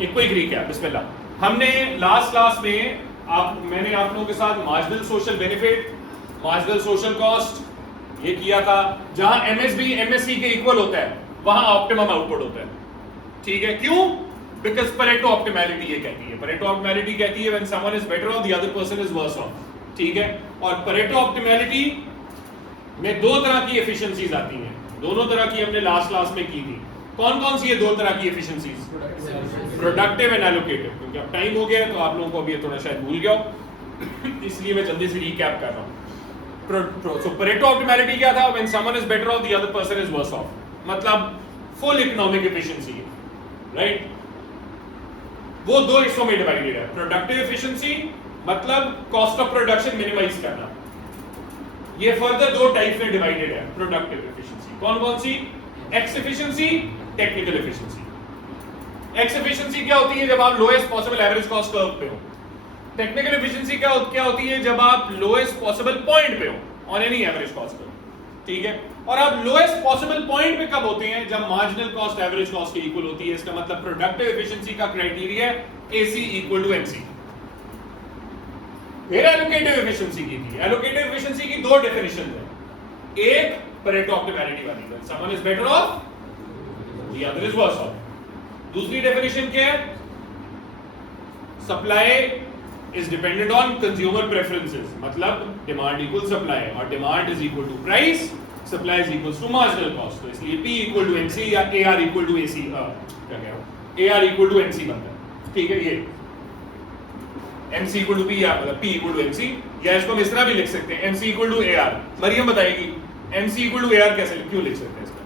एक quick recap, बिस्मिल्लाह। हमने last class में मैंने आप लोगों के साथ marginal social benefit, marginal social cost ये किया था। जहां एमएसबी एमएससी के इक्वल होता है वहां ऑप्टिमम आउटपुट होता है, ठीक है? क्यों? बिकॉज परेटो ऑप्टिमैलिटी ये कहती है, परेटो ऑप्टिमैलिटी कहती है when someone is better off the other person is worse off, ठीक है? और परेटो ऑप्टिमैलिटी में दो तरह की एफिशिएंसीज आती हैं, दोनों तरह की हमने लास्ट क्लास में की थी। कौन कौन सी है दो तरह की एफिशिएंसीज? Productive and allocative. क्योंकि अब टाइम हो गया है तो आप लोगों को अभी थोड़ा शायद भूल गया हो इसलिए मैं जल्दी से रीकैप कर रहा हूं। सो परेटो ऑप्टिमैलिटी क्या था? When someone is better off the other person is worse off, मतलब फुल इकोनॉमिक एफिशिएंसी है, राइट? वो दो हिस्सों में डिवाइडेड है। प्रोडक्टिव एफिशिएंसी मतलब कॉस्ट ऑफ प्रोडक्शन मिनिमाइज करना, ये फर्दर दो टाइप में डिवाइडेड है प्रोडक्टिव एफिशिएंसी। कौन कौन सी? X efficiency, technical efficiency. X efficiency क्या होती है? जब आप lowest possible average cost curve पे हो। टेक्निकल एफिशिएंसी क्या होती है? जब आप लोएस्ट पॉसिबल पॉइंट पे हो on any average cost curve, ठीक है? और आप लोएस्ट पॉसिबल पॉइंट पे कब होते हैं? जब मार्जिनल कॉस्ट एवरेज कॉस्ट के इक्वल होती है। इसका मतलब प्रोडक्टिव एफिशिएंसी का criteria AC equal to MC। फिर एलोकेटिव एफिशिएंसी की थी। एलोकेटिव एफिशिएंसी की दो डेफिनेशन है, एक परेटो ऑप्टिमैलिटी वाली, someone is better off the other is worse off. दूसरी डेफिनेशन क्या है? Supply is dependent on consumer preferences, मतलब डिमांड इक्वल सप्लाई और demand is equal to price, supply is equal to marginal cost. तो इसलिए P equal to MC या AR equal to AC, क्या कह रहा हूं, AR इक्वल टू MC बनता है, ठीक है? ये MC इक्वल टू P या मतलब P इक्वल टू MC, या इसको हम इस तरह भी लिख सकते हैं MC equal to AR। Maryam बताएगी MC इक्वल टू AR कैसे क्यों लिख सकते हैं इसका?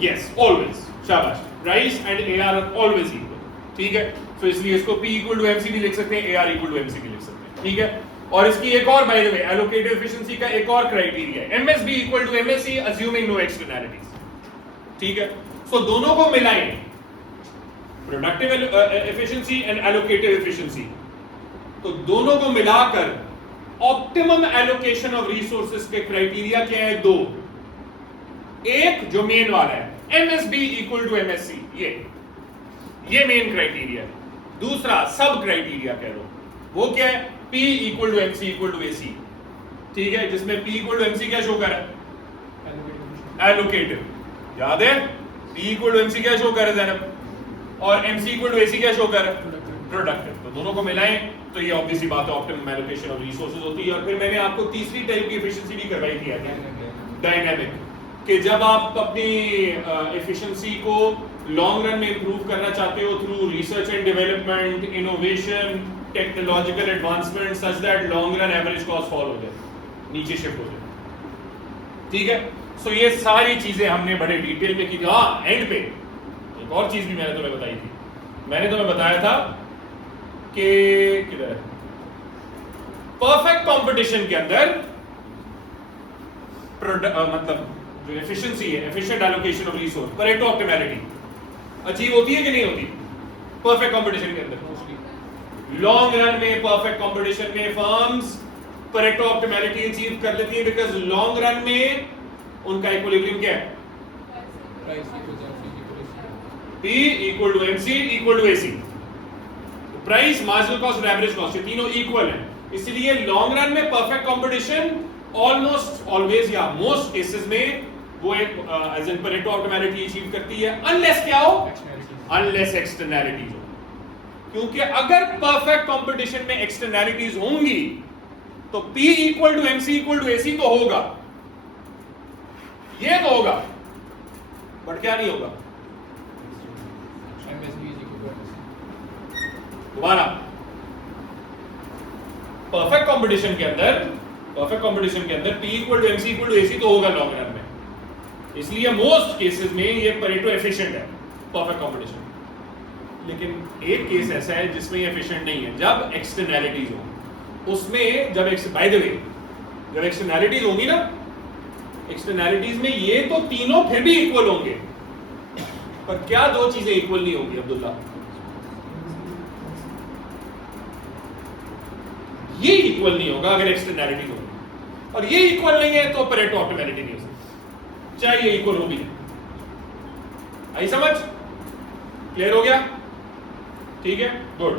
यस, ऑलवेज, शाबाश। Price and AR are always equal, ठीक है? तो इसलिए इसको P इक्वल टू MC भी लिख सकते हैं, AR इक्वल टू MC भी लिख सकते हैं, ठीक है? और इसकी एक और, by the way, allocative efficiency का एक और क्राइटेरिया है, MSB equal to MSC assuming no externalities, ठीक है? सो दोनों को मिलाएं, productive efficiency and allocative efficiency, तो दोनों को मिलाकर ऑप्टिमम एलोकेशन ऑफ रिसोर्सेज के क्राइटेरिया क्या है? दो। एक जो मेन वाला है MSB इक्वल टू MSC, ये मेन क्राइटेरिया है। दूसरा सब क्राइटेरिया कह लो, वो क्या है? P equal to MC equal to AC, ठीक है? जिसमें P इक्वल टू MC क्या शो कर रहा है? एलोकेटिव, याद है? P इक्वल टू MC क्या शो कर रहा है ज़ैनब? और MC इक्वल टू AC क्या शो कर रहा है? प्रोडक्टिव। तो दोनों को मिलाएं तो ये ऑब्वियस सी बात है ऑप्टिमम एलोकेशन ऑफ रिसोर्सेज होती है। और फिर मैंने आपको तीसरी टाइप की एफिशिएंसी भी करवाई थी, डायनामिक, कि जब आप अपनी एफिशिएंसी को लॉन्ग रन में इंप्रूव करना चाहते हो through research and development, innovation, technological advancement, such that long run average cost fall हो जाए, नीचे शिफ्ट हो जाए, ठीक है? सो ये सारी चीजें हमने बड़े डिटेल में की थी। हाँ, एंड पे एक और चीज भी मैंने तुम्हें बताई थी, मैंने तुम्हें बताया था कि किधर है, परफेक्ट कंपटीशन के अंदर मतलब जो एफिशिएंसी है, efficient allocation of resource, Pareto optimality achieve होती है कि नहीं होती परफेक्ट कंपटीशन के अंदर? लॉन्ग रन में परफेक्ट कंपटीशन में फर्म्स परेटो ऑप्टिमैलिटी अचीव कर लेती है, बिकॉज लॉन्ग रन में उनका इक्विलिब्रियम क्या है? P equal to MC equal to AC। Price, marginal cost और एवरेज कॉस्ट, ये तीनों इक्वल हैं। इसलिए लॉन्ग रन में परफेक्ट कंपटीशन ऑलमोस्ट ऑलवेज या मोस्ट केसेस में वो एक as in Pareto optimality achieve करती है, अनलेस क्या हो? अनलेस एक्सटर्नैलिटीज हो। क्योंकि अगर परफेक्ट कंपटीशन में एक्सटर्नैलिटीज होंगी तो P equal to MC equal to AC तो होगा, ये तो होगा, बट क्या नहीं होगा? दोबारा, परफेक्ट कंपटीशन के अंदर P equal to MC equal to AC तो होगा लॉन्ग रन में। इसलिए मोस्ट केसेस में ये परेटो एफिशिएंट है परफेक्ट कंपटीशन। लेकिन एक केस ऐसा है जिसमें ये एफिशिएंट नहीं है, जब एक्सटर्नैलिटीज हो। उसमें जब बाय द वे जब एक्सटर्नैलिटीज होंगी ना, एक्सटर्नैलिटीज में ये तो तीनों फिर भी इक्वल होंगे, पर क्या दो चीजें इक्वल नहीं होंगी अब्दुल्ला? ये इक्वल नहीं होगा अगर एक्सटर्नैलिटीज होगी, और ये इक्वल नहीं है तो परेटो ऑप्टिमैलिटी नहीं हो सकती, चाहे ये इक्वल हो भी। आई समझ? क्लियर हो गया? ठीक है, गुड।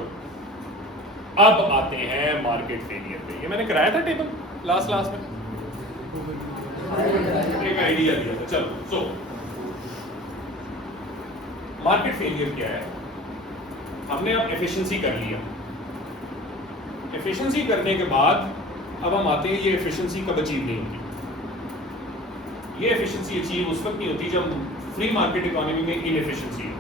अब आते हैं मार्केट फेलियर पे। ये मैंने कराया था टेबल लास्ट क्लास में, एक आइडिया दिया था। चलो, सो मार्केट फेलियर क्या है? हमने अब एफिशिएंसी कर लिया। एफिशिएंसी करने के बाद अब हम आते हैं, ये एफिशिएंसी कब अचीव नहीं होती? ये एफिशिएंसी अचीव उस वक्त नहीं होती जब फ्री मार्केट इकोनॉमी में इनएफिशिएंसी हो।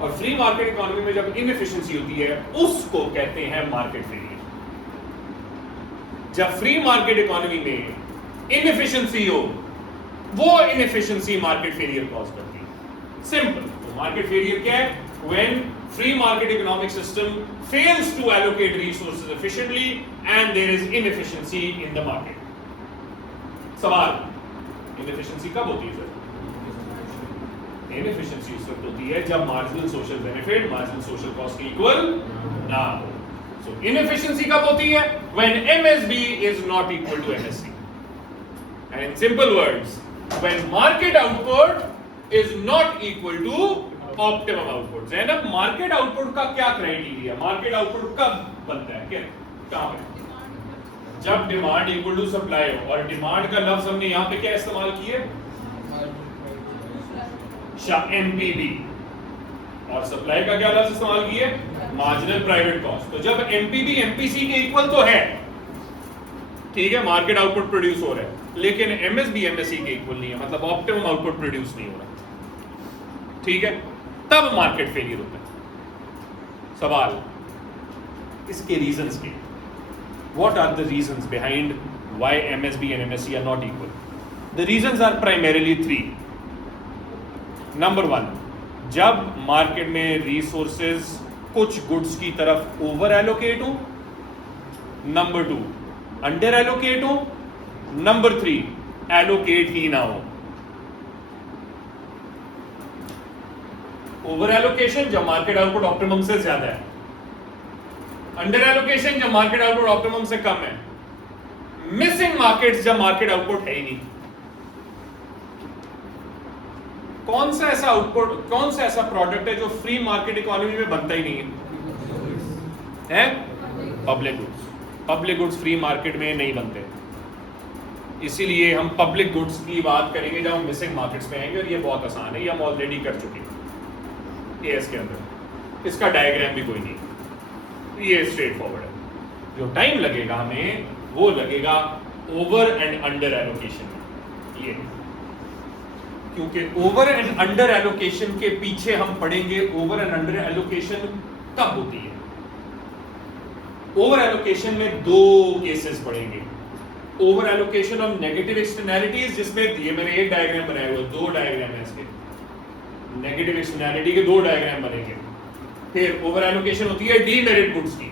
और फ्री मार्केट इकोनॉमी में जब इनएफिशिएंसी होती है उसको कहते हैं मार्केट फेलियर। जब फ्री मार्केट इकोनॉमी में इनएफिशिएंसी हो, वो इनएफिशिएंसी मार्केट फेलियर कॉज करती है। सिंपल। तो मार्केट फेलियर क्या है? When free market economic system fails to allocate resources efficiently and there is inefficiency in the market. सवाल, इनएफिशिएंसी कब होती है सर? इनएफिशिएंसी उस वक्त होती है जब marginal social benefit marginal social cost के इक्वल ना हो। सो इनएफिशिएंसी कब होती है? When MSB is not equal to MSC. And in simple words, when market output is not equal to optimum output. And अब मार्केट आउटपुट का क्या criteria? Market output कब बनता है? क्या कहां पे? जब डिमांड इक्वल टू सप्लाई हो। और डिमांड का लफ्ज हमने यहां पे क्या इस्तेमाल किया? एमपीबी। और सप्लाई का क्या लफ्ज इस्तेमाल किया? Marginal private cost. तो जब एमपीबी एमपीसी के इक्वल तो है, ठीक है, मार्केट आउटपुट प्रोड्यूस हो रहा है, लेकिन एमएसबी एमएससी के इक्वल नहीं है, मतलब ऑप्टिमम आउटपुट प्रोड्यूस नहीं हो रहा, ठीक है, तब मार्केट फेलियर होता है। सवाल, इसके रीजंस के, what are the reasons behind why MSB and MSC are not equal? The reasons are primarily three. Number one, जब मार्केट में रिसोर्सेज कुछ गुड्स की तरफ ओवर एलोकेट हो। नंबर टू, अंडर एलोकेट हो। नंबर थ्री, एलोकेट ही ना हो। Over allocation जब मार्केट आउटपुट ऑप्टिमम से ज्यादा है, अंडर एलोकेशन जब मार्केट आउटपुट ऑप्टिमम से कम है, मिसिंग मार्केट्स जब मार्केट आउटपुट है ही नहीं। कौन सा ऐसा आउटपुट, कौन सा ऐसा प्रोडक्ट है जो फ्री मार्केट इकोनॉमी में बनता ही नहीं है? Public goods. Public goods free market में नहीं बनते, इसीलिए हम पब्लिक गुड्स की बात करेंगे जब हम मिसिंग मार्केट्स में आएंगे। और ये बहुत आसान है, ये हम ऑलरेडी कर चुके हैं एएस के अंदर। इसका डायग्राम भी कोई नहीं, ये स्ट्रेट फॉरवर्ड है। जो टाइम लगेगा हमें वो लगेगा ओवर एंड अंडर एलोकेशन में। ये क्योंकि ओवर एंड अंडर एलोकेशन के पीछे हम पढ़ेंगे ओवर एंड अंडर एलोकेशन कब होती है। ओवर एलोकेशन में दो केसेस पढ़ेंगे। Over allocation of negative externalities, जिसमें ये मैंने एक डायग्राम बनाया हुआ, दो डायग्राम है इसके, नेगेटिव एक्सटर्नैलिटी के दो डायग्राम बनेंगे। फिर ओवर एलोकेशन होती है डीमेरिट गुड्स की,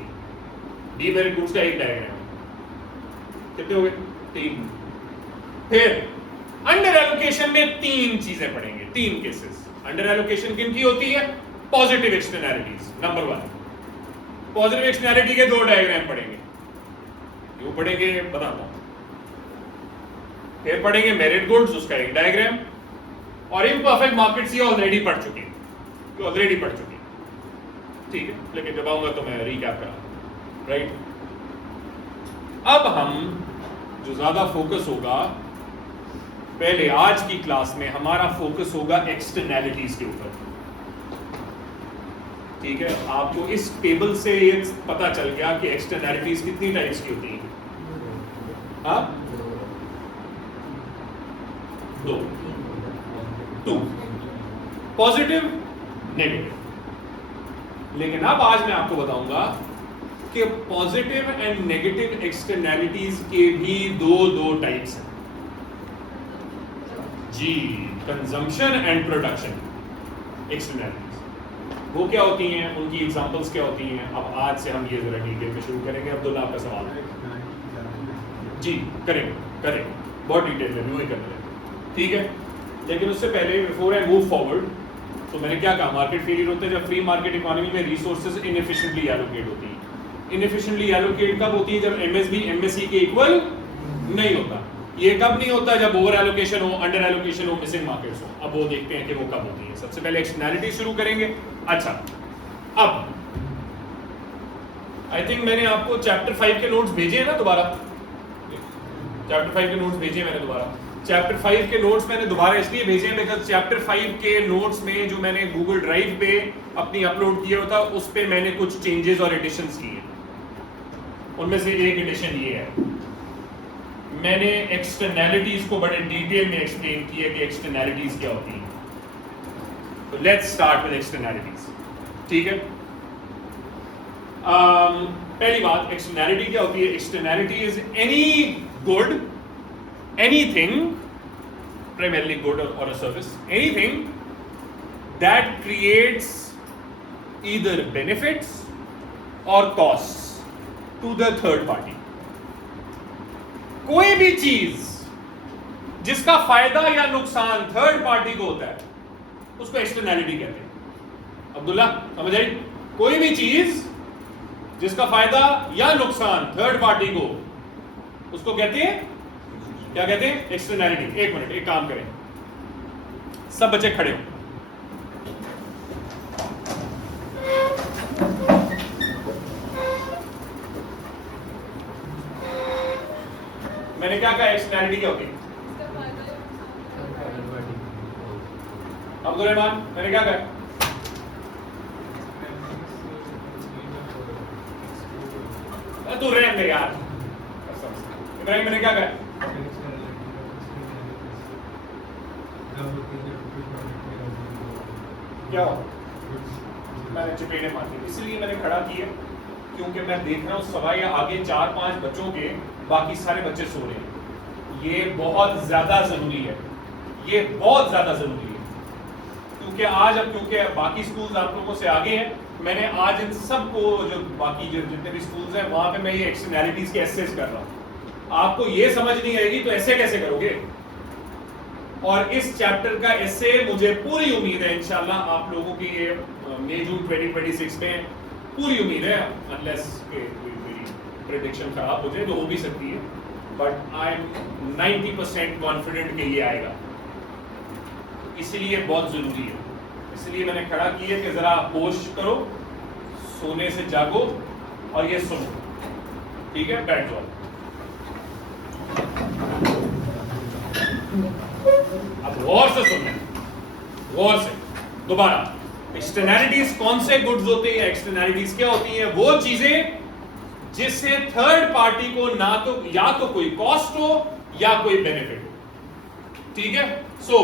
डीमेरिट गुड्स का एक डायग्राम, कितने हो गए? 3। फिर अंडर एलोकेशन में 3 चीजें पढ़ेंगे, 3 केसेस। अंडर एलोकेशन किन की होती है? Positive externalities, number 1। Positive externality के 2 डायग्राम पढ़ेंगे, क्यों पढ़ेंगे बताता हूं। फिर पढ़ेंगे मेरिट गुड्स, उसका एक डायग्राम। और इम्परफेक्ट मार्केट्स ये ऑलरेडी पढ़ चुके हैं, तो ऑलरेडी पढ़ चुके हैं, ठीक है, लेकिन जब आऊंगा तो मैं रीकैप करा, राइट। अब हम जो ज्यादा फोकस होगा, पहले आज की क्लास में हमारा फोकस होगा एक्सटर्नैलिटीज के ऊपर, ठीक है। आपको इस टेबल से ये पता चल गया कि एक्सटर्नैलिटीज कितनी टाइप्स की होती हैं। हाँ, 2 पॉजिटिव, नेगेटिव। लेकिन अब आज मैं आपको बताऊंगा कि पॉजिटिव एंड नेगेटिव एक्सटर्नैलिटीज के भी दो टाइप्स हैं जी, कंजम्पशन एंड प्रोडक्शन एक्सटर्नैलिटीज। वो क्या होती हैं, उनकी एग्जांपल्स क्या होती हैं। अब आज से हम ये जरा डिटेल में शुरू करेंगे। अब्दुल्ला, आपका सवाल जी? करेंगे, बहुत डिटेल में वही कर रहे हैं, ठीक है। लेकिन उससे पहले बिफोर आई मूव फॉरवर्ड, तो मैंने क्या कहा, मार्केट फेलियर होता है जब फ्री मार्केट इकोनॉमी में रिसोर्सेज इनएफिशिएंटली एलोकेट होती है। इनएफिशिएंटली एलोकेट कब होती है? जब एमएसबी एमएससी के इक्वल नहीं होता। ये कब नहीं होता? जब ओवर एलोकेशन हो, अंडर एलोकेशन हो, मिसिंग मार्केट्स हो। अब वो देखते हैं कि वो कब होती है। सबसे पहले एक्सटर्नैलिटी शुरू करेंगे। अच्छा, अब आई थिंक मैंने आपको चैप्टर 5 के नोट्स भेजे हैं ना दोबारा? चैप्टर 5 के नोट्स भेजे मैंने दोबारा। चैप्टर 5 के नोट्स मैंने दोबारा इसलिए भेजे हैं बिकॉज चैप्टर 5 के नोट्स में जो मैंने गूगल ड्राइव पे अपनी अपलोड किया था उस पे मैंने कुछ चेंजेस और एडिशंस किए। उनमें से एक एडिशन ये है, मैंने एक्सटर्नैलिटीज को बड़े डिटेल में एक्सप्लेन किया कि एक्सटर्नैलिटीज क्या होती हैं। तो लेट्स स्टार्ट विद एक्सटर्नैलिटीज। ठीक है, पहली बात, एक्सटर्नैलिटी क्या होती है? Externality is any good, anything, primarily good or a service, anything that creates either benefits or costs to the third party. कोई भी चीज जिसका फायदा या नुकसान थर्ड पार्टी को होता है उसको एक्सटर्नैलिटी कहते हैं। अब्दुल्ला समझ आई? कोई भी चीज जिसका फायदा या नुकसान थर्ड पार्टी को, उसको कहते हैं, क्या कहते हैं? एक्सटर्नैलिटी। एक मिनट, एक काम करें, सब बच्चे खड़े हो। मैंने क्या कहा? एक्सटर्नैलिटी क्या होती है? अब्दुल रहमान, मैंने क्या कहा? तू रहने दे यार। इब्राहिम, मैंने क्या कहा? क्या मैंने चपेटे मारती, इसलिए मैंने खड़ा किया क्योंकि मैं देख रहा हूँ सवा या आगे 4-5 बच्चों के बाकी सारे बच्चे सो रहे हैं। ये बहुत ज्यादा जरूरी है, ये बहुत ज्यादा जरूरी है क्योंकि आज, अब क्योंकि बाकी स्कूल्स आप लोगों से आगे हैं, मैंने आज इन सबको, जो बाकी जो जितने भी स्कूल्स हैं वहां पे मैं ये एक्सटर्नैलिटीज के एसेस कर रहा हूँ। आपको ये समझ नहीं आएगी तो ऐसे कैसे करोगे? और इस चैप्टर का ऐसे मुझे पूरी उम्मीद है इंशाल्लाह आप लोगों की ये मई-जून 2026 में पूरी उम्मीद है, अनलेस मेरी प्रेडिक्शन खराब हो जाए तो हो भी सकती है, बट आई एम 90% कॉन्फिडेंट कि ये आएगा। इसलिए बहुत जरूरी है, इसलिए मैंने खड़ा किया कि जरा होश करो, सोने से जागो और ये सुनो। ठीक है, बैठ जाओ। अब गौर से सुनना, गौर से। दोबारा, एक्सटर्नैलिटीज कौन से गुड्स होते हैं? एक्सटर्नैलिटीज क्या होती हैं? वो चीजें जिससे थर्ड पार्टी को ना तो या तो कोई कॉस्ट हो या कोई बेनिफिट हो। ठीक है, so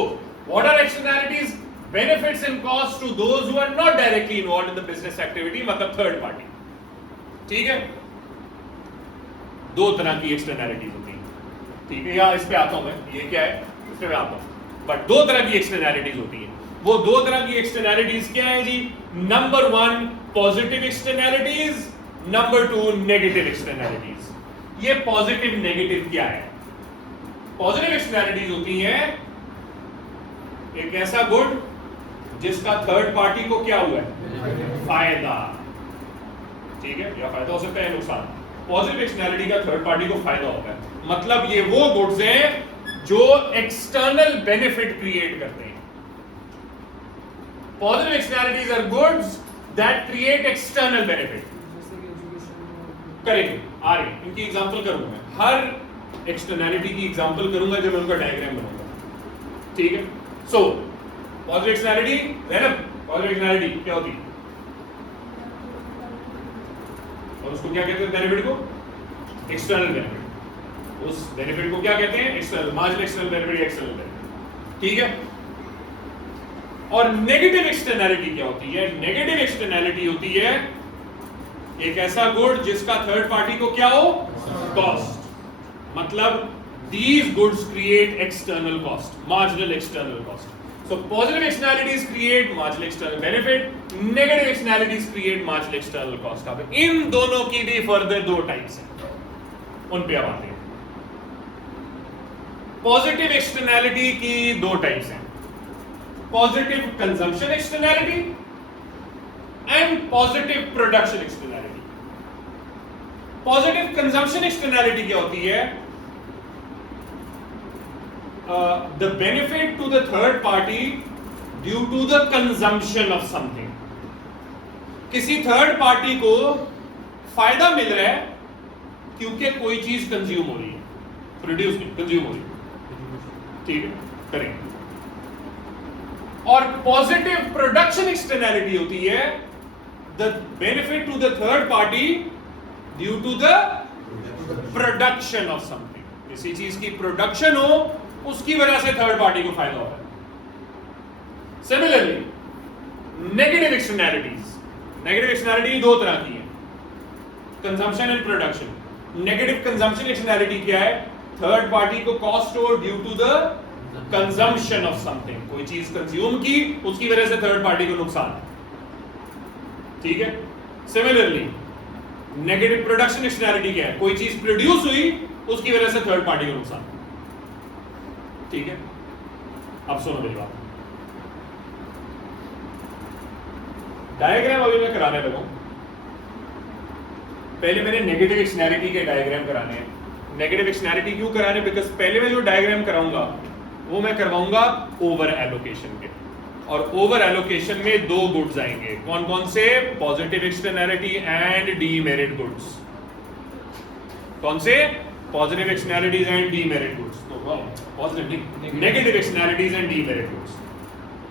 what are externalities? Benefits and cost to those who are not directly involved in the business activity, मतलब थर्ड पार्टी। ठीक है, दो तरह की एक्सटर्नैलिटीज होती हैं। ठीक है, या इस पे आता हूं मैं, ये क्या है इस पे आता हूं, बट दो तरह की एक्सटर्नैलिटीज होती हैं। वो दो तरह की एक्सटर्नैलिटीज क्या है जी? Number 1 positive externalities, number 2 negative externalities. ये पॉजिटिव नेगेटिव क्या है? पॉजिटिव एक्सटर्नैलिटीज होती हैं एक ऐसा गुड जिसका थर्ड पार्टी को क्या हुआ है? फायदा। ठीक है, या फायदा हो सकता है नुकसान। पॉजिटिव एक्सटर्नैलिटी का थर्ड पार्टी को फायदा होता है, मतलब ये वो गुड्स हैं जो एक्सटर्नल बेनिफिट क्रिएट करते हैं। Positive externalities are goods that create external benefit. करेंगे, आ रहे, इनकी एग्जांपल करूंगा मैं, हर एक्सटर्नैलिटी की एग्जांपल करूंगा जब मैं उनका डायग्राम बनाऊंगा। ठीक है, so positive externality, Zainab, positive externality क्या होती है? और उसको क्या कहते हैं? बेनिफिट को एक्सटर्नल बेनिफिट। उस बेनिफिट को क्या कहते हैं? External, marginal external benefit, external benefit. ठीक है, और नेगेटिव एक्सटर्नैलिटी क्या होती है? नेगेटिव एक्सटर्नैलिटी होती है एक ऐसा गुड जिसका थर्ड पार्टी को क्या हो? कॉस्ट। मतलब these goods create external cost, marginal external cost. So positive externalities create marginal external benefit, negative externalities create marginal external cost. अब इन दोनों की भी फर्दर दो टाइप्स हैं, उन पे अब आते हैं। पॉजिटिव एक्सटर्नैलिटी की दो टाइप्स हैं, positive consumption externality and positive production externality. Positive consumption externality क्या होती है? The benefit to the third party due to the consumption of something. किसी थर्ड पार्टी को फायदा मिल रहा है क्योंकि कोई चीज कंज्यूम हो रही है, प्रोड्यूस नहीं, कंज्यूम हो रही है। ठीक है, करेंगे। और पॉजिटिव प्रोडक्शन एक्सटर्नैलिटी होती है the benefit to the third party due to the production of something. किसी चीज की प्रोडक्शन हो, उसकी वजह से थर्ड पार्टी को फायदा हो रहा है। Similarly negative externalities, negative externality दो तरह की है, consumption and production. Negative consumption externality क्या है? थर्ड पार्टी को कॉस्ट हो due to the consumption of something. कोई चीज कंज्यूम की, उसकी वजह से थर्ड पार्टी को नुकसान है। ठीक है। सिमिलरली नेगेटिव प्रोडक्शन एक्सटर्नैलिटी क्या है? कोई चीज प्रोड्यूस हुई, उसकी वजह से थर्ड पार्टी को नुकसान। ठीक है, अब सुनो मेरी बात। डायग्राम अभी मैं कराने लगा हूं। पहले मैंने नेगेटिव एक्सटर्नैलिटी के डायग्राम कराने हैं। नेगेटिव एक्सटर्नैलिटी क्यों कराने? बिकॉज पहले मैं जो डायग्राम कराऊंगा वो मैं करवाऊंगा ओवर एलोकेशन के, और ओवर एलोकेशन में दो गुड्स आएंगे। कौन कौन से? Positive externality and demerit goods. कौन से? Positive externalities and demerit goods. तो positive negative externalities and demerit goods,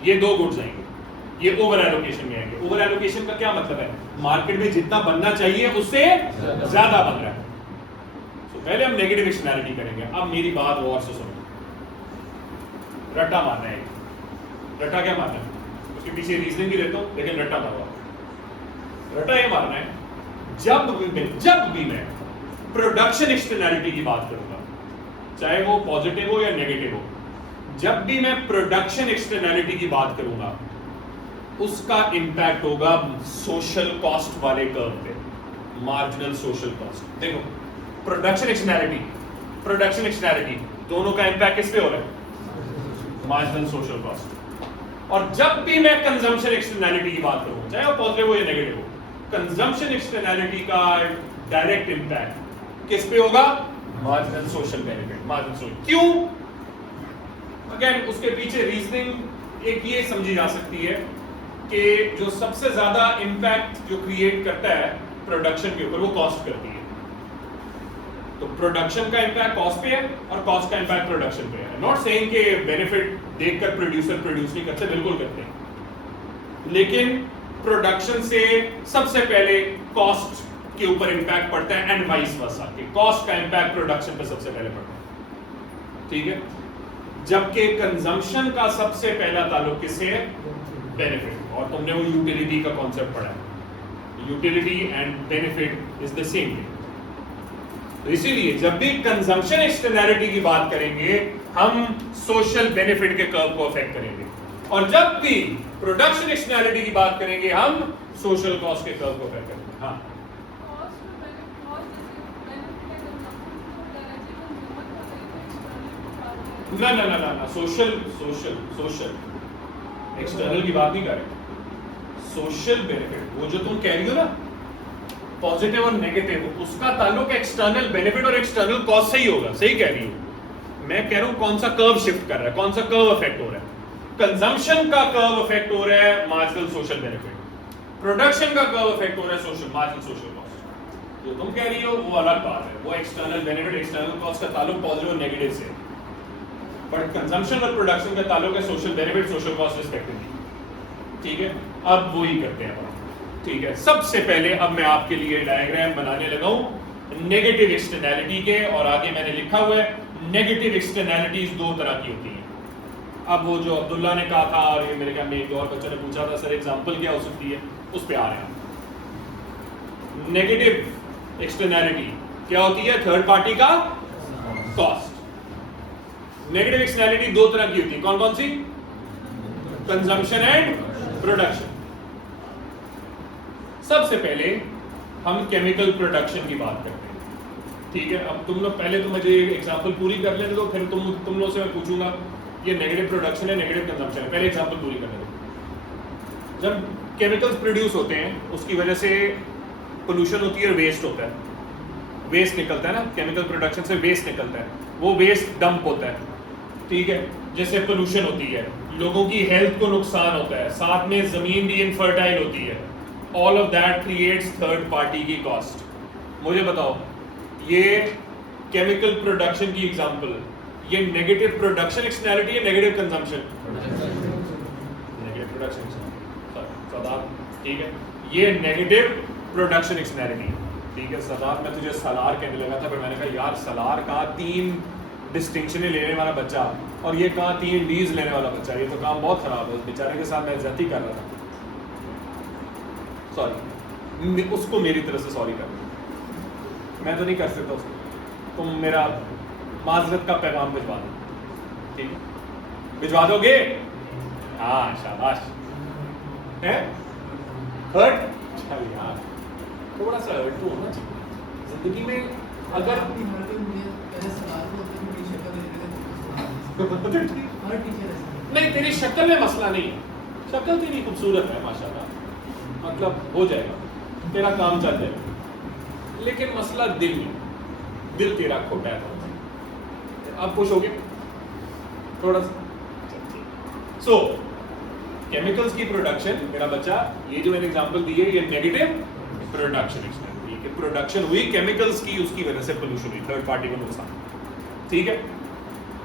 ये दो गुड्स आएंगे, ये ओवर एलोकेशन में आएंगे। ओवर एलोकेशन का क्या मतलब है? मार्केट में जितना बनना चाहिए उससे ज्यादा बन रहा है। तो पहले हम नेगेटिव एक्सटर्नैलिटी करेंगे। अब मेरी बात और से सुनो। रट्टा मारना है, रट्टा क्या मारना है? उसके पीछे रीजनिंग भी देता हूं, लेकिन रट्टा मारवा। रट्टा ये मारना है, जब भी मैं प्रोडक्शन एक्सटर्नैलिटी की बात करूंगा, चाहे वो पॉजिटिव हो या नेगेटिव हो, जब भी मैं प्रोडक्शन एक्सटर्नैलिटी की बात करूंगा, उसका इंपैक्ट होगा सोशल कॉस्ट वाले कर्व पे, मार्जिनल सोशल कॉस्ट। देखो, प्रोडक्शन एक्सटर्नैलिटी, प्रोडक्शन एक्सटर्नैलिटी, दोनों का इंपैक्ट किस पे हो रहा है? Marginal social cost. और जब भी मैं कंजम्पशन एक्सटर्नैलिटी की बात करूं, चाहे वो पॉजिटिव हो या नेगेटिव हो, कंजम्पशन एक्सटर्नैलिटी का डायरेक्ट इंपैक्ट किस पे होगा? Marginal social benefit, marginal social. क्यों? अगेन उसके पीछे रीजनिंग एक ये समझी जा सकती है कि जो सबसे ज्यादा इंपैक्ट जो क्रिएट करता है प्रोडक्शन के ऊपर, वो कॉस्ट करती है। तो प्रोडक्शन का इंपैक्ट कॉस्ट पे है और कॉस्ट का इंपैक्ट प्रोडक्शन पे है। नॉट सेइंग कि बेनिफिट देखकर प्रोड्यूसर प्रोड्यूस नहीं करते, बिल्कुल करते हैं, लेकिन प्रोडक्शन से सबसे पहले कॉस्ट के ऊपर इंपैक्ट पड़ता है एंड वाइस वर्सा, कि कॉस्ट का इंपैक्ट प्रोडक्शन पे सबसे पहले पड़ता है। ठीक है, जबकि कंजम्पशन का सबसे पहला ताल्लुक किससे है? बेनिफिट। और तुमने वो यूटिलिटी का कॉन्सेप्ट पढ़ा है, utility and benefit is the same thing. तो इसीलिए जब भी कंजम्पशन एक्सटर्नैलिटी की बात करेंगे, हम सोशल बेनिफिट के कर्व को अफेक्ट करेंगे, और जब भी प्रोडक्शन एक्सटर्नैलिटी की बात करेंगे, हम सोशल कॉस्ट के कर्व को अफेक्ट करेंगे। हाँ, ना ना ना ना, सोशल सोशल सोशल एक्सटर्नल की बात नहीं कर रहे। सोशल बेनिफिट, वो जो तुम कह रही हो ना, पॉजिटिव और नेगेटिव, उसका ताल्लुक एक्सटर्नल बेनिफिट और एक्सटर्नल कॉस्ट से ही होगा। सही कह रही हूं मैं, कह रहा हूं कौन सा कर्व शिफ्ट कर रहा है, कौन सा कर्व अफेक्ट हो रहा है। कंजम्पशन का कर्व अफेक्ट हो रहा है मार्जिनल सोशल बेनिफिट, प्रोडक्शन का कर्व अफेक्ट हो रहा है सोशल मार्जिनल सोशल कॉस्ट। जो तुम कह रही हो वो अलग बात है, वो एक्सटर्नल बेनिफिट एक्सटर्नल कॉस्ट का ताल्लुक पॉजिटिव और नेगेटिव से, बट कंजम्पशन और प्रोडक्शन का ताल्लुक है social benefit social cost respectively. ठीक है, अब वो ही करते हैं। ठीक है, सबसे पहले अब मैं आपके लिए डायग्राम बनाने लगा हूं नेगेटिव एक्सटर्नैलिटी के, और आगे मैंने लिखा हुआ है नेगेटिव एक्सटर्नैलिटीज दो तरह की होती हैं। अब वो जो अब्दुल्ला ने कहा था, और ये मेरे ख्याल में एक और बच्चे ने पूछा था, सर एग्जांपल क्या हो सकती है, उस पे आ रहे हैं। नेगेटिव एक्सटर्नैलिटी क्या होती है? थर्ड पार्टी का कॉस्ट। नेगेटिव एक्सटर्नैलिटी दो तरह की होती है, कौन कौन सी? Consumption and production. सबसे पहले हम केमिकल प्रोडक्शन की बात करते हैं। ठीक है, अब तुम लोग पहले तो मुझे एग्जांपल पूरी कर लेने दो, फिर तुम लोग से मैं पूछूंगा ये नेगेटिव प्रोडक्शन है नेगेटिव कंजम्पशन है। पहले एग्जांपल पूरी करने दो। जब केमिकल्स प्रोड्यूस होते हैं, उसकी वजह से पोल्यूशन होती है और वेस्ट होता है, वेस्ट निकलता है ना, केमिकल प्रोडक्शन से वेस्ट निकलता है, वो वेस्ट डंप होता है। ठीक है, जैसे पोल्यूशन होती है, लोगों की हेल्थ को नुकसान होता है, साथ में जमीन भी इनफर्टाइल होती है, all of that creates third party की कॉस्ट। मुझे बताओ, ये केमिकल प्रोडक्शन की एग्जांपल, ये नेगेटिव प्रोडक्शन एक्सटर्नैलिटी है, नेगेटिव कंजम्पशन? नेगेटिव प्रोडक्शन, ठीक है, ये नेगेटिव प्रोडक्शन एक्सटर्नैलिटी, ठीक है। सदाब, मैं तुझे सलार कहने लगा था, फिर मैंने कहा यार सलार का 3 डिस्टिंक्शन लेने वाला बच्चा और ये कहाँ 3 डीज लेने वाला बच्चा, ये तो काम बहुत खराब है। उस बेचारे के साथ मैं इज्जत ही कर रहा था, सॉरी, उसको मेरी तरफ से सॉरी कर, मैं तो नहीं कर सकता उसको, तुम मेरा माजरत का पैगाम भिजवा दो, ठीक है, भिजवा दोगे? हाँ शाबाश है, हर्ट, चल यार थोड़ा सा हर्ट तो होना चाहिए जिंदगी में। अगर नहीं, तेरी शक्ल में मसला नहीं है, शक्ल तेरी खूबसूरत है माशाल्लाह, मतलब हो जाएगा, तेरा काम चल जाएगा, लेकिन मसला दिल में, दिल तेरा खोटा है। आप खुश हो गए थोड़ा सा? सो केमिकल्स की प्रोडक्शन, मेरा बच्चा, ये जो मैंने एग्जांपल दी है, ये नेगेटिव प्रोडक्शन एक्सटर्नल, कि प्रोडक्शन हुई केमिकल्स की, उसकी वजह से पोल्यूशन हुई, थर्ड पार्टी को नुकसान, ठीक है।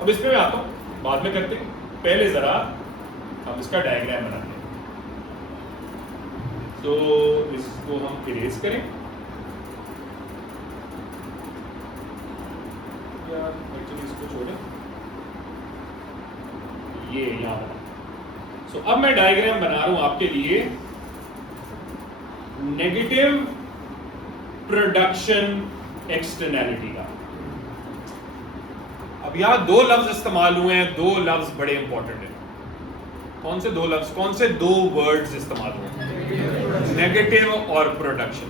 अब इसमें मैं आता हूं, बाद में करते हैं, पहले जरा हम इसका डायग्राम बनाते हैं। तो इसको हम इरेज करें, या एक्चुअली इसको छोड़ें, ये यहां बना। सो अब मैं डायग्राम बना रहा हूं आपके लिए नेगेटिव प्रोडक्शन एक्सटर्नैलिटी का। अब यहां 2 लफ्ज इस्तेमाल हुए हैं, 2 लफ्ज बड़े इंपॉर्टेंट हैं। कौन से 2 लफ्ज, कौन से 2 वर्ड्स इस्तेमाल हुए? नेगेटिव और प्रोडक्शन।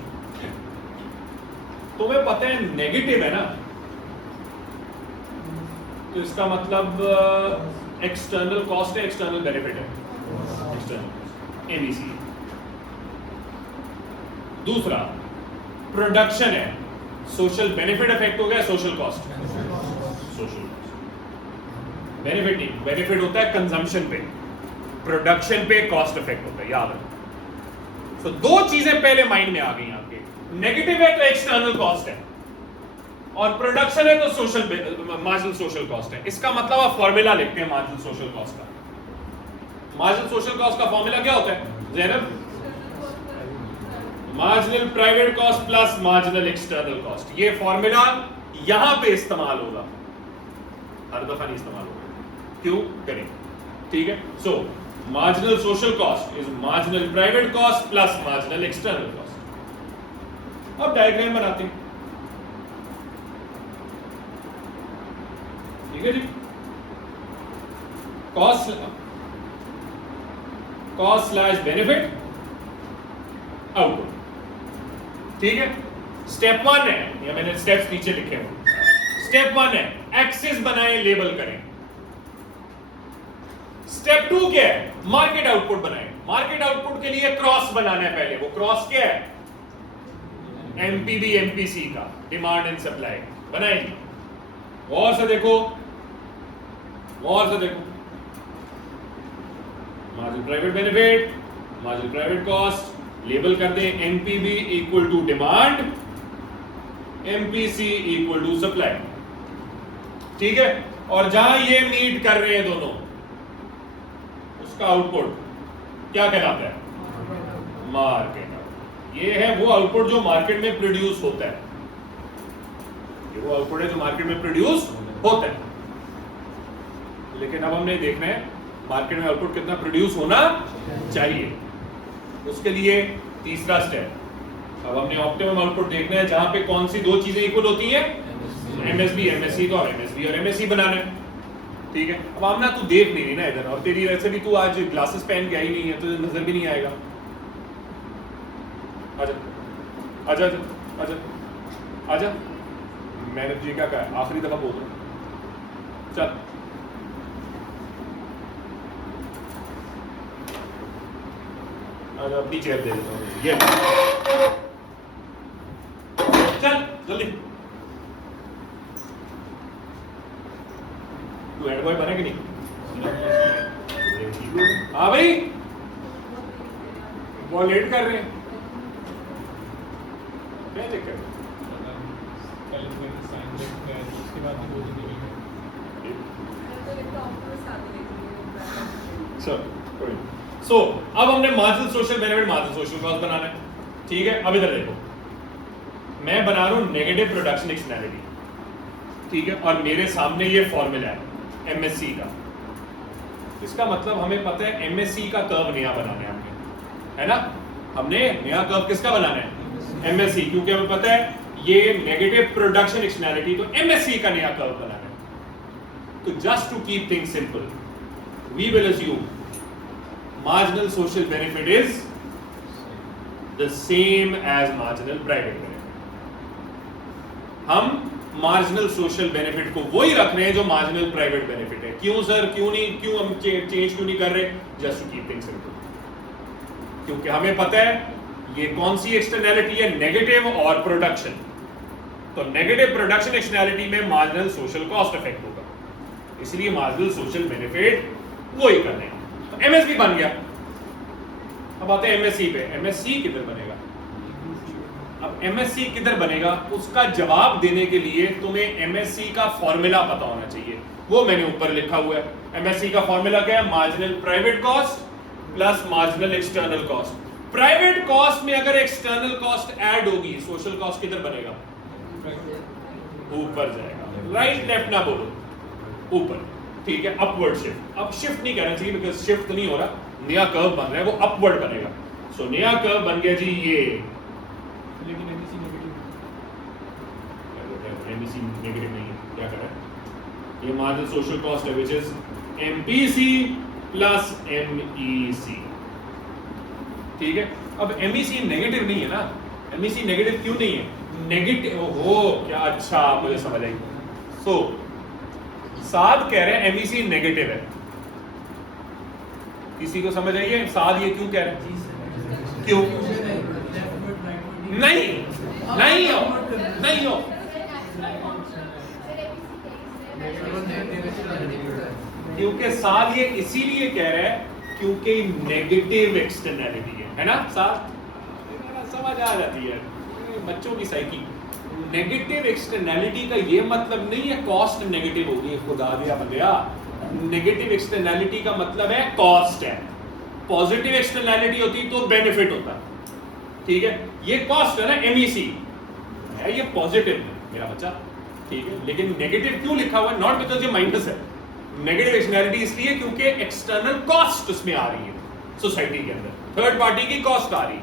तुम्हें पता है नेगेटिव है ना, तो इसका मतलब एक्सटर्नल कॉस्ट है, एक्सटर्नल बेनिफिट है, एक्सटर्नल एबीसी। दूसरा प्रोडक्शन है, सोशल बेनिफिट इफेक्ट हो गया, सोशल कॉस्ट, सोशल बेनिफिट नहीं, बेनिफिट होता है कंजम्पशन पे, प्रोडक्शन पे कॉस्ट इफेक्ट होता है, याद रखो। तो 2 चीजें पहले माइंड में आ गई आपके, नेगेटिव है तो एक्सटर्नल कॉस्ट है, और प्रोडक्शन है तो सोशल मार्जिनल सोशल कॉस्ट है। इसका मतलब आप फॉर्मूला लिखते हैं मार्जिनल सोशल कॉस्ट का। मार्जिनल सोशल कॉस्ट का फॉर्मूला क्या होता है Zainab? Marginal private cost plus marginal external cost. ये फॉर्मूला यहां पे इस्तेमाल होगा, हर दफा नहीं इस्तेमाल होगा, क्यों करें, ठीक है। सो marginal social cost is marginal private cost plus marginal external cost. अब डायग्राम बनाते हैं, ठीक है जी। कॉस्ट स्लैश बेनिफिट आउटपुट, ठीक है। स्टेप 1 है, या मैंने स्टेप्स नीचे लिखे हैं। स्टेप 1 है एक्सिस बनाएं, लेबल करें। स्टेप 2 क्या है? मार्केट आउटपुट बनाएं। मार्केट आउटपुट के लिए क्रॉस बनाना है पहले। वो क्रॉस क्या है? एमपीबी एमपीसी का, डिमांड एंड सप्लाई बनाएंगे। और से देखो, और से देखो, marginal private benefit, marginal private cost, label कर दें MPB equal to demand, MPC equal to supply, ठीक है। और जहां ये मीट कर रहे हैं दोनों, उसका आउटपुट क्या कहलाता है? मार्केट। ये है वो आउटपुट जो मार्केट में प्रोड्यूस होता है, ये वो आउटपुट है जो मार्केट में प्रोड्यूस होता है। लेकिन अब हमने देखना है मार्केट में आउटपुट कितना प्रोड्यूस होना चाहिए। उसके लिए तीसरा स्टेप, अब हमने ऑप्टिमम आउटपुट देखना है जहां पे कौन सी 2 चीजें इक्वल होती हैं, एमएसबी एमएससी, तो एमएसबी और एमएससी बनाना है, ठीक है। अब आमना तू देख नहीं रही ना इधर, और तेरी वैसे भी तू आज ग्लासेस पहन के आई नहीं है, तुझे नजर भी नहीं आएगा। आजा आजा आजा आजा, मैंने जी क्या कहा, आखिरी दफा बोल रहा हूं, चल अपनी चेयर दे देता हूँ, ये चल जल्दी। तू हेड बॉय बने कि नहीं? वो लेट कर रहे हैं, क्या दिक्कत है? सो अब हमने marginal social benefit marginal social cost बनाना है, ठीक है। अब इधर देखो, मैं बना रहा हूं नेगेटिव प्रोडक्शन एक्सटर्नैलिटी, ठीक है, और मेरे सामने ये फॉर्मूला है एमएससी का। इसका मतलब हमें पता है एमएससी का कर्व नया बनाना है हमने, है ना। हमने नया कर्व किसका बनाना है? एमएससी, क्योंकि हमें पता है ये नेगेटिव प्रोडक्शन एक्सटर्नैलिटी, तो एमएससी का नया कर्व बनाना है। तो just to keep things simple, we will assume marginal social benefit is the same as marginal private benefit। हम marginal social benefit को वही रख रहे हैं जो marginal private benefit है। क्यों सर, क्यों हम चेंज क्यों नहीं कर रहे? just to keep things simple, क्योंकि हमें पता है ये कौन सी एक्सटर्नैलिटी है, नेगेटिव और प्रोडक्शन। तो नेगेटिव प्रोडक्शन एक्सटर्नैलिटी में मार्जिनल सोशल कॉस्ट इफेक्ट होगा, इसलिए मार्जिनल सोशल बेनिफिट वही करने हैं। तो एमएसबी बन गया। अब आते हैं एमएससी पे। एमएससी किधर बनेगा? अब एमएससी किधर बनेगा उसका जवाब देने के लिए तुम्हें एमएससी का फॉर्मूला पता होना चाहिए, वो मैंने ऊपर लिखा हुआ है। एमएससी का फॉर्मूला क्या है? Marginal private cost plus marginal external cost. Private cost में अगर एक्सटर्नल कॉस्ट ऐड होगी, सोशल कॉस्ट किधर बनेगा? ऊपर जाएगा। राइट लेफ्ट ना बोलो, ऊपर, ठीक है। अपवर्ड शिफ्ट, अब शिफ्ट नहीं कहना चाहिए बिकॉज शिफ्ट नहीं हो रहा, नया कर्व बन रहा है, वो अपवर्ड बनेगा। सो नया कर्व बन गया जी ये, लेकिन एमएससी नेगेटिव नहीं है, क्या कर रहा है? ये मार्जिनल सोशल कॉस्ट है which is MPC plus MEC, ठीक है। अब एमईसी नेगेटिव नहीं है ना, एमईसी नेगेटिव क्यों नहीं है? नेगेटिव हो क्या? अच्छा मुझे समझ आई। सो साद कह रहे हैं एमईसी नेगेटिव है, किसी को समझ आई है साद ये क्यों कह रहे हैं? क्यों? नहीं नहीं हो, नहीं हो। क्योंकि साद ये इसीलिए कह रहा है क्योंकि नेगेटिव एक्सटर्नैलिटी है ना। साद समझ आ जाती है बच्चों की साइकी। नेगेटिव एक्सटर्नैलिटी का ये मतलब नहीं है कॉस्ट नेगेटिव होगी, खुदा दिया बंदिया। नेगेटिव एक्सटर्नैलिटी का मतलब है कॉस्ट है, पॉजिटिव एक्सटर्नैलिटी होती तो बेनिफिट होता, ठीक है। ये कॉस्ट है ना, एमईसी है, ये पॉजिटिव है मेरा बच्चा, ठीक है। लेकिन नेगेटिव क्यों लिखा हुआ है? नॉट बिकॉज ये माइनस है, नेगेटिव एक्सटर्नैलिटी इसलिए क्योंकि एक्सटर्नल कॉस्ट उसमें आ रही है सोसाइटी के अंदर, थर्ड पार्टी की कॉस्ट आ रही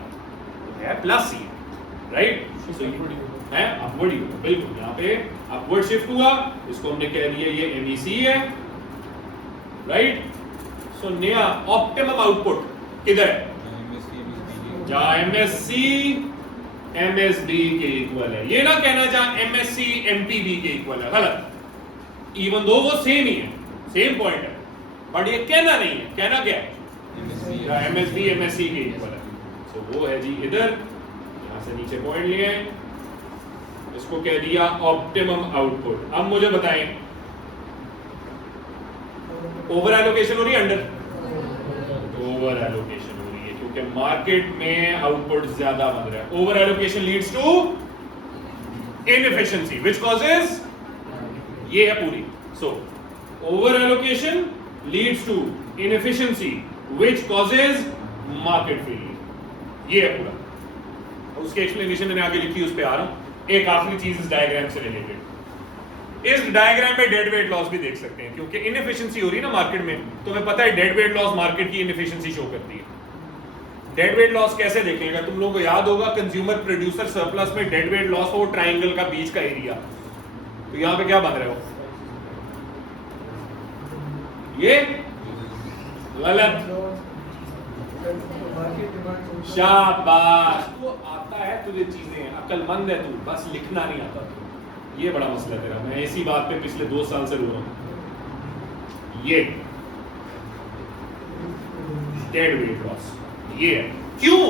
है, प्लस ही राइट है, अपवर्ड ही होगा बिल्कुल। यहाँ पे अपवर्ड शिफ्ट हुआ, इसको हमने कह दिया ये एमईसी है, राइट। सो नया ऑप्टिमम आउटपुट किधर है? जहां एमएससी एमएसबी के इक्वल है। ये ना कहना जहां एमएससी एमपीबी के इक्वल है, गलत। इवन दो वो सेम ही है, सेम पॉइंट है, बट ये कहना नहीं है। कहना क्या है? जहां एमएसबी एमएससी के इक्वल है। सो वो है जी इधर, यहां से नीचे पॉइंट लिए, इसको कह दिया ऑप्टिमम आउटपुट। अब मुझे बताएं ओवर एलोकेशन हो रही है? अंडर ओवर एलोकेशन हो रही है क्योंकि मार्केट में आउटपुट ज्यादा बन रहा है। Over allocation leads to inefficiency which causes, ये है पूरी। So over allocation leads to inefficiency which causes market failure, ये है पूरा। उसकी एक्सप्लेनेशन मैंने आगे लिखी, उस पे आ रहा हूं। एक आखिरी चीज इस डायग्राम से रिलेटेड, इस डायग्राम में डेड वेट लॉस भी देख सकते हैं क्योंकि इनएफिशिएंसी हो रही है ना मार्केट में। तुम्हें पता है डेड वेट लॉस मार्केट की इनएफिशिएंसी शो करती है। डेड वेट लॉस कैसे देखेगा? तुम लोगों को याद होगा कंज्यूमर प्रोड्यूसर सरप्लस में डेड वेट लॉस वो ट्राइंगल का बीच का एरिया। तो यहां पे क्या बन रहे हो? ये गलत। शाबाश, तो आता है तुझे चीजें, अक्लमंद है तू, बस लिखना नहीं आता। ये बड़ा मसला तेरा, मैं इसी बात पे पिछले 2 साल से रो रहा हूं। ये डेड वेट लॉस ये है। क्यों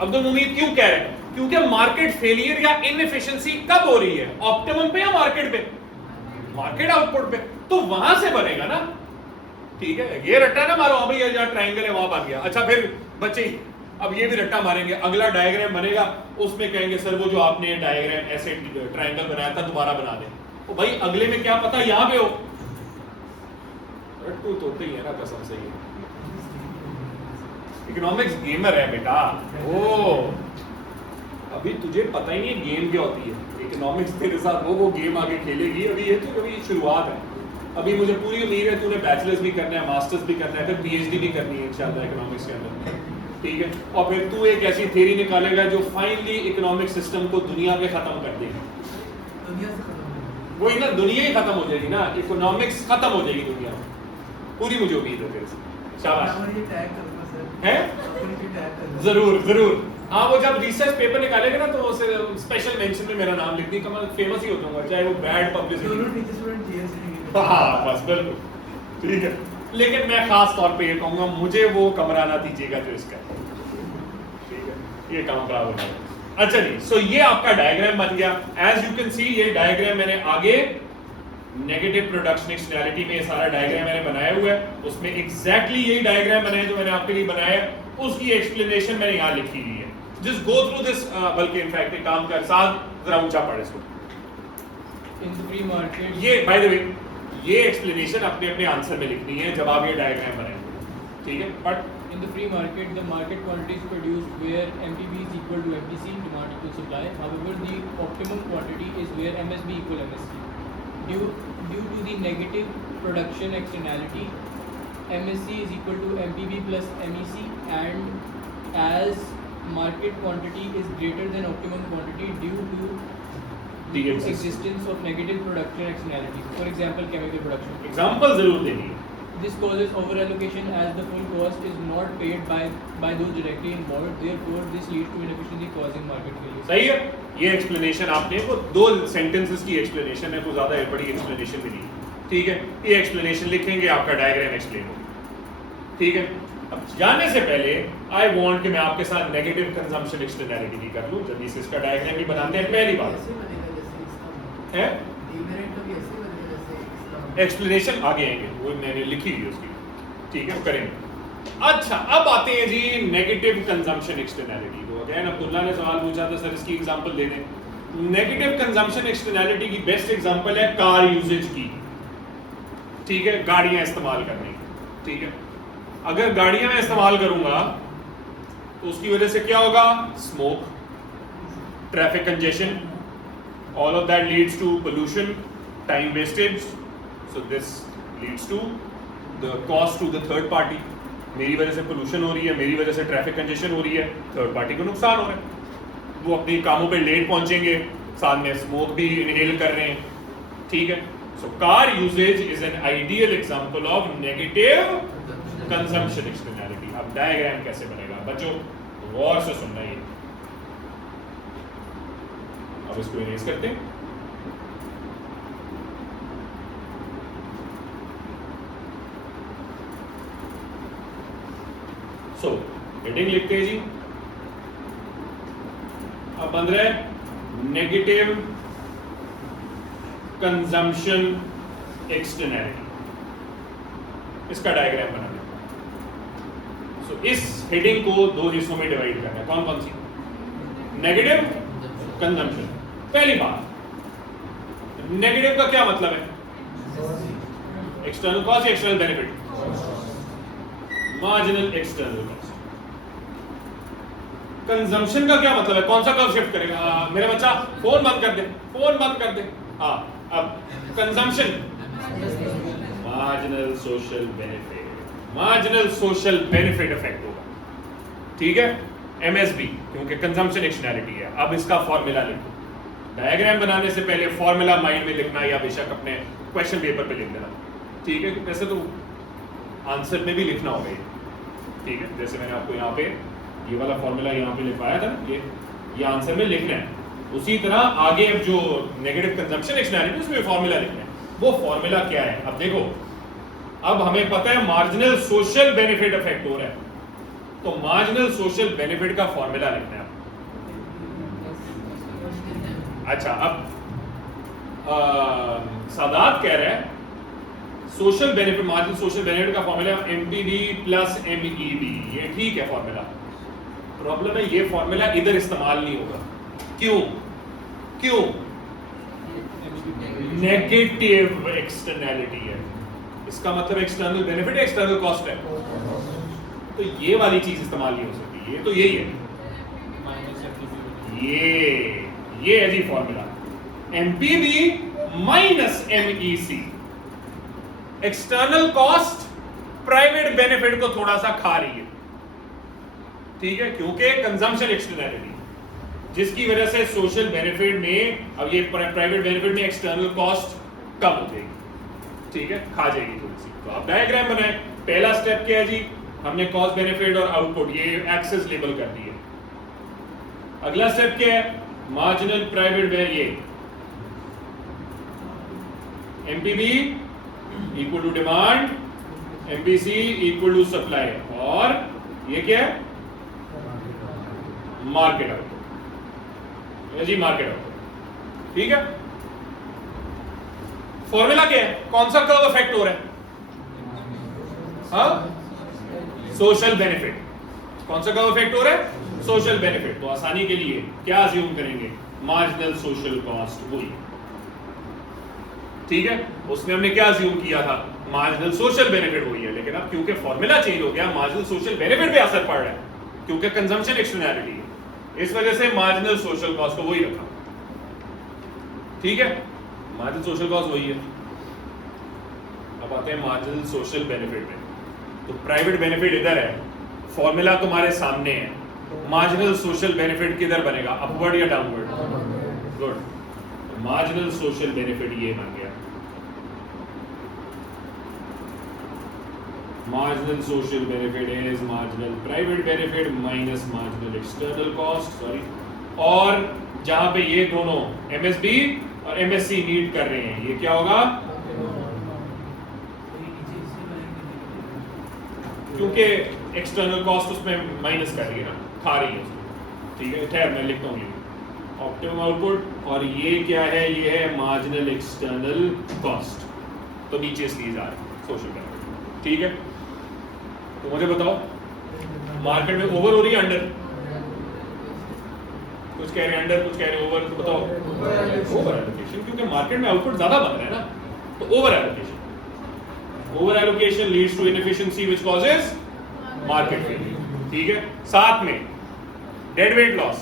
अब्दुल मुमीद क्यों कह रहे हैं? क्योंकि मार्केट फेलियर या इनएफिशिएंसी कब हो रही है? ऑप्टिमम पे या मार्केट पे? मार्केट आउटपुट पे, तो वहां से बनेगा ना। ठीक है, ये रट्टा ना मारो, अभी जहां ट्रायंगल है वहां बन गया। अच्छा फिर बच्चे अब ये भी रट्टा मारेंगे, अगला डायग्राम बनेगा उसमें कहेंगे सर वो जो आपने डायग्राम ऐसे ट्रायंगल बनाया था दोबारा बना दें। तो भाई अगले में क्या पता यहां पे हो, रट्टू तोड़ते ही है ना कसम से। ये इकोनॉमिक्स गेमर है बेटा। ओ अभी तुझे पता ही नहीं गेम क्या होती है, इकोनॉमिक्स तेरे साथ वो गेम आगे खेलेगी। अभी ये तो अभी शुरुआत है। अभी मुझे पूरी उम्मीद है तूने बैचलर्स भी करना है, मास्टर्स भी करना है, फिर पीएचडी भी करनी है इंशाल्लाह इकोनॉमिक्स के अंदर, ठीक है। और फिर तू एक ऐसी थ्योरी निकालेगा जो फाइनली इकोनॉमिक सिस्टम को दुनिया पे खत्म कर देगी। दुनिया से खत्म वही ना, दुनिया ही खत्म हो जाएगी ना, इकोनॉमिक्स खत्म हो जाएगी दुनिया में, पूरी मुझे उम्मीद है तेरे से। शाबाश है, जरूर जरूर। हाँ वो जब रिसर्च पेपर निकालेगा ना तो उसे स्पेशल मेंशन में मेरा नाम लिख दी, कमाल फेमस ही हो जाऊंगा, चाहे वो बैड पब्लिसिटी। हाँ बस बिल्कुल ठीक है। लेकिन मैं खास तौर पे ये कहूंगा मुझे वो कमरा ना दीजिएगा जो इसका, ठीक है, ये काम खराब हो जाएगा। अच्छा जी, सो ये आपका डायग्राम बन गया। एज यू कैन सी ये डायग्राम मैंने आगे नेगेटिव प्रोडक्शन एक्सटर्नैलिटी में सारा डायग्राम मैंने बनाया हुआ है, उसमें एग्जैक्टली यही डायग्राम बनाया जो मैंने आपके लिए बनाया, उसकी एक्सप्लेनेशन मैंने यहाँ लिखी हुई है। जस्ट गो थ्रू दिस, बल्कि इनफैक्ट एक काम कर साथ जरा ऊंचा पढ़ इसको। इन द फ्री मार्केट, ये बाय द वे ये एक्सप्लेनेशन अपने अपने आंसर में लिखनी है जब आप ये डायग्राम बनाएंगे, ठीक है। But in the free market, the market quantity is produced where MPB is equal to MPC, demand equal supply. However, the optimum quantity is where MSB equal MSC. Due to the negative production externality, MSC is equal to MPB plus MEC, and as market quantity is greater than optimum quantity due to the existence of negative production externalities. For example, chemical production. Example जरूर देनी। This causes overallocation as the full cost is not paid by those directly involved. Therefore, this leads to inefficiency causing market failure. सही है, ये explanation आपने वो 2 sentences की explanation है, कोई ज्यादा बड़ी एक्सप्लेनेशन भी नहीं, ठीक है। ये एक्सप्लेनेशन लिखेंगे, आपका डायग्राम एक्सप्लेन होगा, ठीक है। अब जाने से पहले आई वांट कि मैं आपके साथ नेगेटिव कंजम्पशन एक्सटर्नैलिटी भी कर लूं, जल्दी से इसका डायग्राम भी बनाते हैं। पहली बात है एक्सप्लेनेशन आगे आएंगे, वो मैंने लिखी हुई उसकी, ठीक है, करेंगे। अच्छा अब आते हैं जी नेगेटिव कंजम्पशन एक्सटर्नैलिटी को। अगेन अब्दुल्ला ने सवाल पूछा था सर इसकी एग्जांपल दे दें। नेगेटिव कंजम्पशन एक्सटर्नैलिटी की बेस्ट एग्जांपल है कार यूजेज की, ठीक है, गाड़ियां इस्तेमाल करने की, ठीक है। अगर गाड़ियां मैं इस्तेमाल करूंगा तो उसकी वजह से क्या होगा, smoke, traffic congestion, all of that leads to pollution, time wastage, so this leads to the cost to the third party. मेरी वजह से पोल्यूशन हो रही है, मेरी वजह से ट्रैफिक कंजेशन हो रही है, थर्ड पार्टी को नुकसान हो रहा है, वो अपने कामों पे लेट पहुंचेंगे, साथ में स्मोक भी इनहेल कर रहे हैं, ठीक है। So car usages is an ideal example of negative consumption externality. अब डायग्राम कैसे बनेगा बच्चों, गौर से सुनना है। अब इसको इरेज करते हैं। सो हेडिंग लिखते हैं जी, अब बन रहा है नेगेटिव कंजम्पशन एक्सटर्नैलिटी, इसका डायग्राम बनाना है। सो इस हेडिंग को 2 हिस्सों में डिवाइड करना है। कौन कौन सी? Negative consumption. पहली बात, नेगेटिव का क्या मतलब है? External cost, external benefit, marginal external cost. Consumption का क्या मतलब है? कौन सा कर्व शिफ्ट करेगा? मेरे बच्चा फोन बंद कर दे, फोन बंद कर दे। हाँ, अब consumption, marginal social benefit, marginal social benefit effect होगा, ठीक है, एमएसबी, क्योंकि कंजम्पशन एक्सटर्नैलिटी है। अब इसका फॉर्मूला लिखो, डायग्राम बनाने से पहले फॉर्मूला माइंड में लिखना या बेशक अपने क्वेश्चन पेपर पे लिख देना, ठीक है। वैसे तो आंसर में भी लिखना होगा ये, ठीक है। जैसे मैंने आपको यहाँ पे ये वाला फॉर्मूला यहाँ पे लिखवाया था, ये आंसर में लिखना है। उसी तरह आगे अब जो नेगेटिव कंजम्पशन एक्सटर्नैलिटी उसमें फॉर्मूला लिखना है। वो फॉर्मूला क्या है? अब देखो, अब हमें पता है मार्जिनल सोशल बेनिफिट इफेक्ट हो रहा है, तो मार्जिनल सोशल बेनिफिट का फॉर्मूला लिखना है। अच्छा, अब सादात कह रहा है social benefit, marginal social benefit का फॉर्मूला एमपीबी प्लस एमईबी, ये ठीक है फॉर्मूला। प्रॉब्लम है ये फॉर्मूला इधर इस्तेमाल नहीं होगा। क्यों? क्यों? नेगेटिव एक्सटर्नैलिटी है, इसका मतलब एक्सटर्नल बेनिफिट एक्सटर्नल कॉस्ट है, तो ये वाली चीज इस्तेमाल नहीं हो सकती। ये तो यही है, ये है जी formula, MPB minus MEC. External cost private benefit को थोड़ा सा खा रही है, ठीक है, क्योंकि कंजम्पशन एक्सटर्नैलिटी, जिसकी वजह से सोशल बेनिफिट में, अब ये प्राइवेट बेनिफिट में एक्सटर्नल कॉस्ट कम हो जाएगी, ठीक है, खा जाएगी थोड़ी सी। तो आप डायग्राम बनाए, पहला स्टेप क्या है जी, हमने कॉस्ट बेनिफिट और आउटपुट ये एक्सेस लेबल कर दिए। अगला स्टेप क्या है, मार्जिनल प्राइवेट ये MPB equal to demand, MPC equal to supply, और ये क्या है, मार्केट आउटपुट जी, मार्केट आउटपुट, ठीक है। फॉर्मूला क्या है, कौन सा कर्व इफेक्ट हो रहा है, हाँ, सोशल बेनिफिट। कौन सा कर्व इफेक्ट हो रहा है, सोशल बेनिफिट। तो आसानी के लिए क्या अज्यूम करेंगे, मार्जिनल सोशल कॉस्ट वही, ठीक है। उसमें हमने क्या अज्यूम किया था, मार्जिनल सोशल बेनिफिट वही है, लेकिन अब क्योंकि फॉर्मूला चेंज हो गया, मार्जिनल सोशल बेनिफिट पे असर पड़ रहा है, क्योंकि कंजम्पशन एक्सटर्नैलिटी है, इस वजह से मार्जिनल सोशल कॉस्ट को वही रखा, ठीक है। मार्जिनल सोशल कॉस्ट वही है। अब आते हैं मार्जिनल सोशल बेनिफिट में। तो प्राइवेट बेनिफिट इधर है, फॉर्मूला तुम्हारे सामने है, मार्जिनल सोशल बेनिफिट किधर बनेगा, अपवर्ड या downward, good. Marginal social benefit ये बन गया, marginal social benefit is marginal private benefit minus marginal external cost, sorry, और जहां पे ये दोनों MSB और MSC मीट कर रहे हैं, ये क्या होगा, क्योंकि एक्सटर्नल कॉस्ट उसमें माइनस कर रही है ना, खा रही है उसको, ठीक है। ठहर मैं लिखता हूँ, ये ऑप्टिमम आउटपुट, और ये क्या है, ये है मार्जिनल एक्सटर्नल कॉस्ट, तो नीचे इसलिए जा रहा है सोशल बेनिफिट, ठीक है। तो मुझे बताओ, मार्केट में ओवर हो रही है अंडर, कुछ कह रहे हैं अंडर, कुछ कह रहे हैं ओवर, तो बताओ ओवर एलोकेशन, क्योंकि मार्केट में आउटपुट ज्यादा बन रहा है ना, तो over allocation. Over allocation leads to inefficiency which causes market failure, ठीक है। साथ में डेड वेट लॉस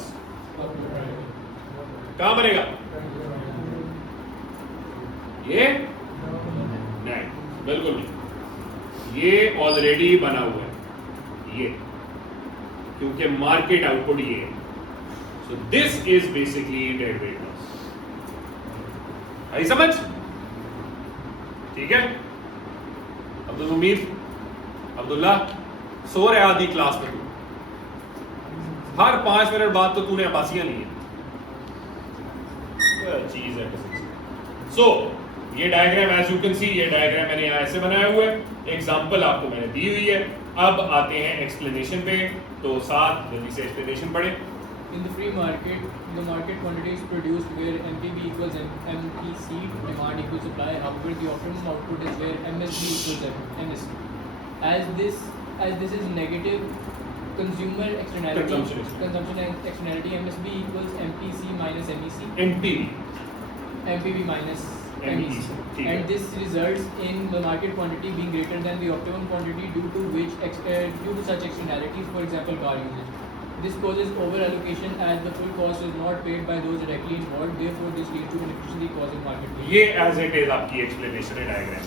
कहां बनेगा, ये नहीं, बिल्कुल नहीं, ये ऑलरेडी बना हुआ है, ये, क्योंकि मार्केट आउटपुट ये है। So this is basically dead weight loss, आई समझ, ठीक है। अब्दुल उमीर, अब्दुल्ला सो रहे आधी क्लास में, तू हर 5 मिनट बाद तो तूने अब्बासियां ली है, चीज है। सो ये diagram as you can see, ये डायग्राम मैंने यहाँ ऐसे बनाया हुआ है, एग्जांपल आपको मैंने दी हुई है। अब आते हैं एक्सप्लेनेशन पे, तो साथ जल्दी से एक्सप्लेनेशन पढ़े। In the free market, the market quantity is produced where MPB equals MPC, demand equals supply. However, the optimum output is where MSB equals MSC. As this is negative consumer externality, consumption externality, MSB equals MPC minus MEC. MPB minus MEC. And this results in the market quantity being greater than the optimum quantity due to such externalities, for example, car usage. This causes over allocation as the full cost is not paid by those directly involved. Therefore, this leads to inefficiency causing market failure. ये as it is आपकी explanation है diagram.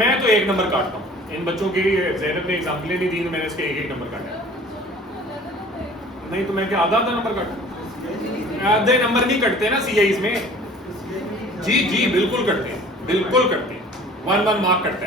मैं तो 1 number काटता हूँ, इन बच्चों के ज़ैनब ने एग्जाम्पल नहीं दी, मैंने इसके 1 नंबर काटा। नहीं तो मैं क्या आधा नंबर काटता, आधे नंबर नहीं कटते ना CIs में। जी बिल्कुल कटते हैं, बिल्कुल कटते हैं, 1 मार्क कटता है।